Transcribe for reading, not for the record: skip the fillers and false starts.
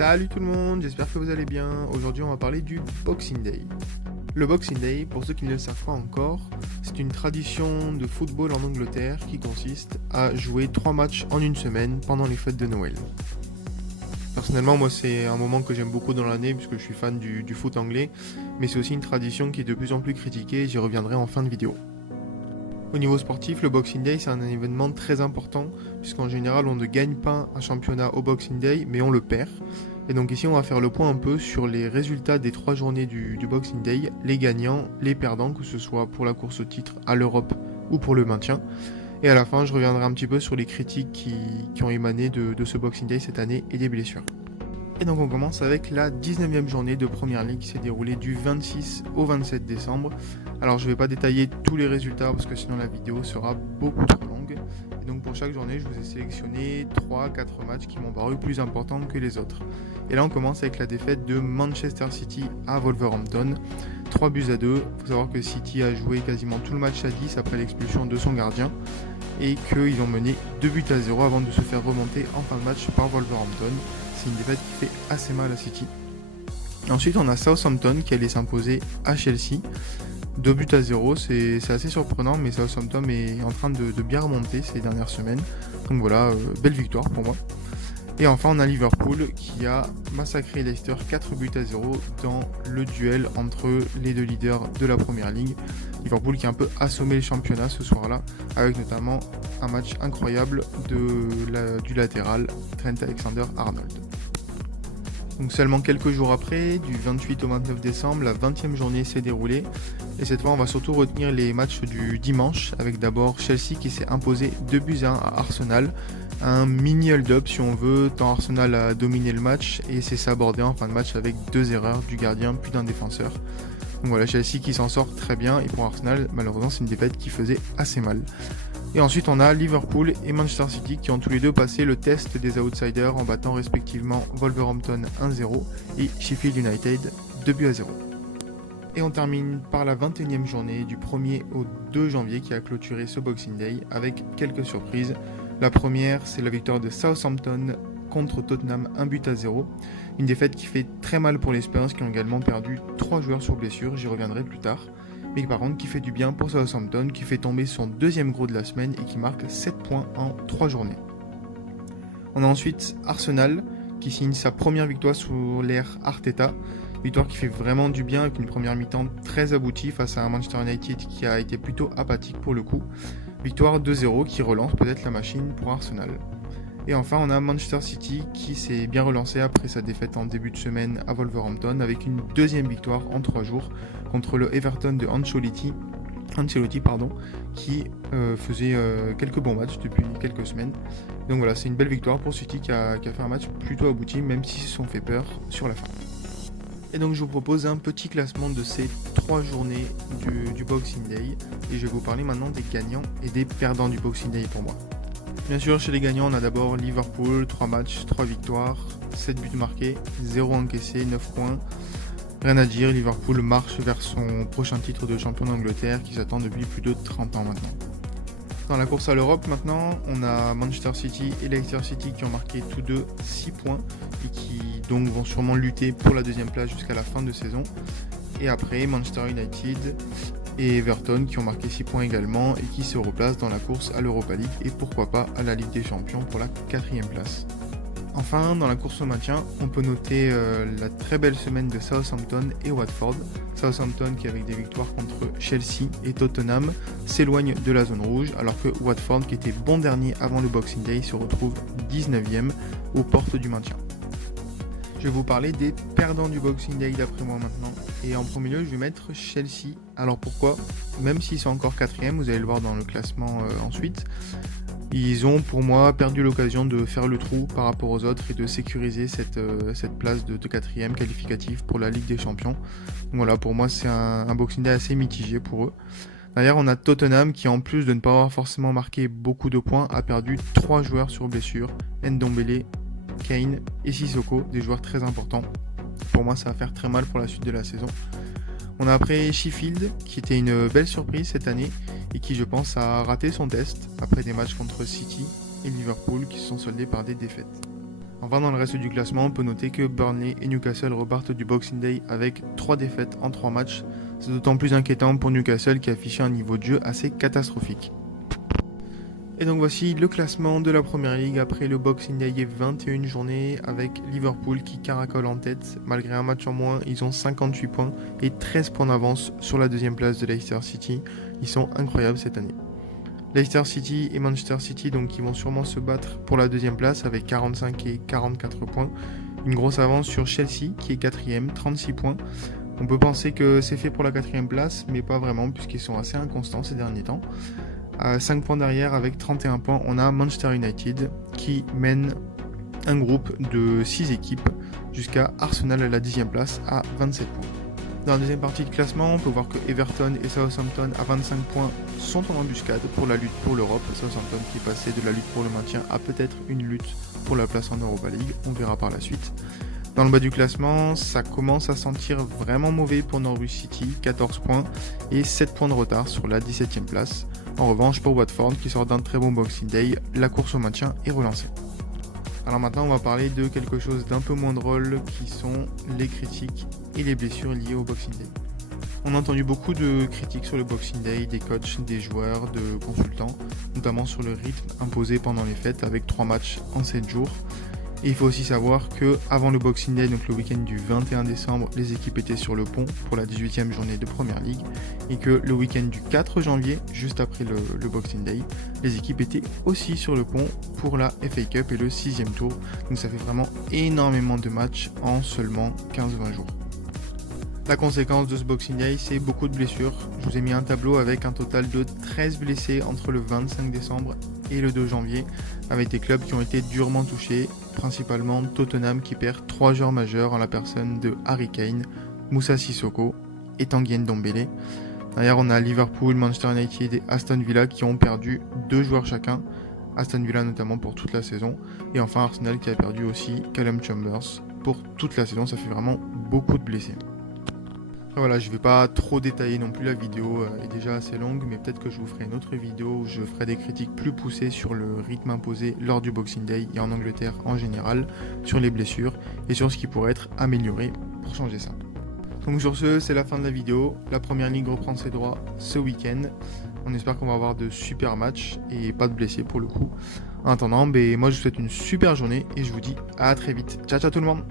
Salut tout le monde, j'espère que vous allez bien. Aujourd'hui on va parler du Boxing Day. Le Boxing Day, pour ceux qui ne le savent pas encore, c'est une tradition de football en Angleterre qui consiste à jouer 3 matchs en une semaine pendant les fêtes de Noël. Personnellement, moi c'est un moment que j'aime beaucoup dans l'année puisque je suis fan du foot anglais, mais c'est aussi une tradition qui est de plus en plus critiquée et j'y reviendrai en fin de vidéo. Au niveau sportif, le Boxing Day c'est un événement très important puisqu'en général on ne gagne pas un championnat au Boxing Day mais on le perd. Et donc ici on va faire le point un peu sur les résultats des 3 journées du Boxing Day, les gagnants, les perdants, que ce soit pour la course au titre à l'Europe ou pour le maintien. Et à la fin je reviendrai un petit peu sur les critiques qui ont émané de ce Boxing Day cette année et des blessures. Et donc on commence avec la 19e journée de Première Ligue qui s'est déroulée du 26 au 27 décembre. Alors je ne vais pas détailler tous les résultats parce que sinon la vidéo sera beaucoup trop longue. Et donc pour chaque journée je vous ai sélectionné 3-4 matchs qui m'ont paru plus importants que les autres. Et là on commence avec la défaite de Manchester City à Wolverhampton. 3-2. Il faut savoir que City a joué quasiment tout le match à 10 après l'expulsion de son gardien. Et qu'ils ont mené 2-0 avant de se faire remonter en fin de match par Wolverhampton. C'est une défaite qui fait assez mal à City. Ensuite, on a Southampton qui allait s'imposer à Chelsea. 2-0, c'est assez surprenant, mais Southampton est en train de bien remonter ces dernières semaines. Donc voilà, belle victoire pour moi. Et enfin, on a Liverpool qui a massacré Leicester 4-0 dans le duel entre les deux leaders de la Première Ligue. Liverpool qui a un peu assommé le championnat ce soir-là, avec notamment un match incroyable du latéral Trent Alexander-Arnold. Donc seulement quelques jours après, du 28 au 29 décembre, la 20e journée s'est déroulée. Et cette fois, on va surtout retenir les matchs du dimanche, avec d'abord Chelsea qui s'est imposé 2-1 à Arsenal. Un mini hold-up si on veut, tant Arsenal a dominé le match et s'est sabordé en fin de match avec 2 erreurs du gardien puis d'un défenseur. Donc voilà, Chelsea qui s'en sort très bien, et pour Arsenal, malheureusement, c'est une défaite qui faisait assez mal. Et ensuite, on a Liverpool et Manchester City qui ont tous les deux passé le test des outsiders en battant respectivement Wolverhampton 1-0 et Sheffield United 2-0. Et on termine par la 21e journée du 1er au 2 janvier qui a clôturé ce Boxing Day avec quelques surprises. La première, c'est la victoire de Southampton contre Tottenham 1-0. Une défaite qui fait très mal pour les Spurs qui ont également perdu 3 joueurs sur blessure, j'y reviendrai plus tard. Mais par contre qui fait du bien pour Southampton qui fait tomber son deuxième gros de la semaine et qui marque 7 points en 3 journées. On a ensuite Arsenal qui signe sa première victoire sous l'ère Arteta. Victoire qui fait vraiment du bien avec une première mi-temps très aboutie face à un Manchester United qui a été plutôt apathique pour le coup. Victoire 2-0 qui relance peut-être la machine pour Arsenal. Et enfin, on a Manchester City qui s'est bien relancé après sa défaite en début de semaine à Wolverhampton avec une deuxième victoire en 3 jours contre le Everton de Ancelotti qui faisait quelques bons matchs depuis quelques semaines. Donc voilà, c'est une belle victoire pour City qui a fait un match plutôt abouti même s'ils se sont fait peur sur la fin. Et donc je vous propose un petit classement de ces 3 journées du Boxing Day et je vais vous parler maintenant des gagnants et des perdants du Boxing Day pour moi. Bien sûr, chez les gagnants, on a d'abord Liverpool, 3 matchs, 3 victoires, 7 buts marqués, 0 encaissés, 9 points. Rien à dire, Liverpool marche vers son prochain titre de champion d'Angleterre qui s'attend depuis plus de 30 ans maintenant. Dans la course à l'Europe maintenant, on a Manchester City et Leicester City qui ont marqué tous deux 6 points et qui donc vont sûrement lutter pour la deuxième place jusqu'à la fin de saison. Et après, Manchester United et Everton qui ont marqué 6 points également et qui se replacent dans la course à l'Europa League et pourquoi pas à la Ligue des Champions pour la 4e place. Enfin, dans la course au maintien, on peut noter la très belle semaine de Southampton et Watford. Southampton qui avec des victoires contre Chelsea et Tottenham s'éloigne de la zone rouge alors que Watford qui était bon dernier avant le Boxing Day se retrouve 19e aux portes du maintien. Je vais vous parler des perdants du Boxing Day d'après moi maintenant. Et en premier lieu, je vais mettre Chelsea. Alors pourquoi ? Même s'ils sont encore 4e, vous allez le voir dans le classement ensuite, ils ont pour moi perdu l'occasion de faire le trou par rapport aux autres et de sécuriser cette place de 4e qualificative pour la Ligue des Champions. Donc voilà, pour moi c'est un Boxing Day assez mitigé pour eux. D'ailleurs, on a Tottenham qui, en plus de ne pas avoir forcément marqué beaucoup de points, a perdu 3 joueurs sur blessure, Ndombele, Kane et Sissoko, des joueurs très importants. Pour moi, ça va faire très mal pour la suite de la saison. On a après Sheffield, qui était une belle surprise cette année et qui, je pense, a raté son test après des matchs contre City et Liverpool qui se sont soldés par des défaites. Enfin, dans le reste du classement, on peut noter que Burnley et Newcastle repartent du Boxing Day avec 3 défaites en 3 matchs. C'est d'autant plus inquiétant pour Newcastle qui affichait un niveau de jeu assez catastrophique. Et donc voici le classement de la Première Ligue après le Boxing Day et 21 journées avec Liverpool qui caracole en tête. Malgré un match en moins, ils ont 58 points et 13 points d'avance sur la deuxième place de Leicester City. Ils sont incroyables cette année. Leicester City et Manchester City donc qui vont sûrement se battre pour la deuxième place avec 45 et 44 points. Une grosse avance sur Chelsea qui est 4ème, 36 points. On peut penser que c'est fait pour la 4ème place, mais pas vraiment puisqu'ils sont assez inconstants ces derniers temps. À 5 points derrière avec 31 points, on a Manchester United qui mène un groupe de 6 équipes jusqu'à Arsenal à la 10ème place à 27 points. Dans la deuxième partie de classement, on peut voir que Everton et Southampton à 25 points sont en embuscade pour la lutte pour l'Europe. Southampton qui est passé de la lutte pour le maintien à peut-être une lutte pour la place en Europa League, on verra par la suite. Dans le bas du classement, ça commence à sentir vraiment mauvais pour Norwich City, 14 points et 7 points de retard sur la 17ème place. En revanche, pour Watford qui sort d'un très bon Boxing Day, la course au maintien est relancée. Alors maintenant, on va parler de quelque chose d'un peu moins drôle qui sont les critiques et les blessures liées au Boxing Day. On a entendu beaucoup de critiques sur le Boxing Day, des coachs, des joueurs, de consultants, notamment sur le rythme imposé pendant les fêtes avec 3 matchs en 7 jours. Et il faut aussi savoir que avant le Boxing Day, donc le week-end du 21 décembre, les équipes étaient sur le pont pour la 18e journée de Première Ligue et que le week-end du 4 janvier, juste après le Boxing Day, les équipes étaient aussi sur le pont pour la FA Cup et le 6e tour. Donc ça fait vraiment énormément de matchs en seulement 15-20 jours. La conséquence de ce Boxing Day, c'est beaucoup de blessures. Je vous ai mis un tableau avec un total de 13 blessés entre le 25 décembre et le 2 janvier, avec des clubs qui ont été durement touchés, principalement Tottenham qui perd 3 joueurs majeurs en la personne de Harry Kane, Moussa Sissoko et Tanguy Ndombele. D'ailleurs, on a Liverpool, Manchester United et Aston Villa qui ont perdu 2 joueurs chacun, Aston Villa notamment pour toute la saison, et enfin Arsenal qui a perdu aussi Callum Chambers pour toute la saison. Ça fait vraiment beaucoup de blessés. Voilà, je ne vais pas trop détailler non plus, la vidéo est déjà assez longue, mais peut-être que je vous ferai une autre vidéo où je ferai des critiques plus poussées sur le rythme imposé lors du Boxing Day et en Angleterre en général, sur les blessures et sur ce qui pourrait être amélioré pour changer ça. Donc sur ce, c'est la fin de la vidéo. La Première Ligue reprend ses droits ce week-end. On espère qu'on va avoir de super matchs et pas de blessés pour le coup. En attendant, moi je vous souhaite une super journée et je vous dis à très vite. Ciao ciao tout le monde!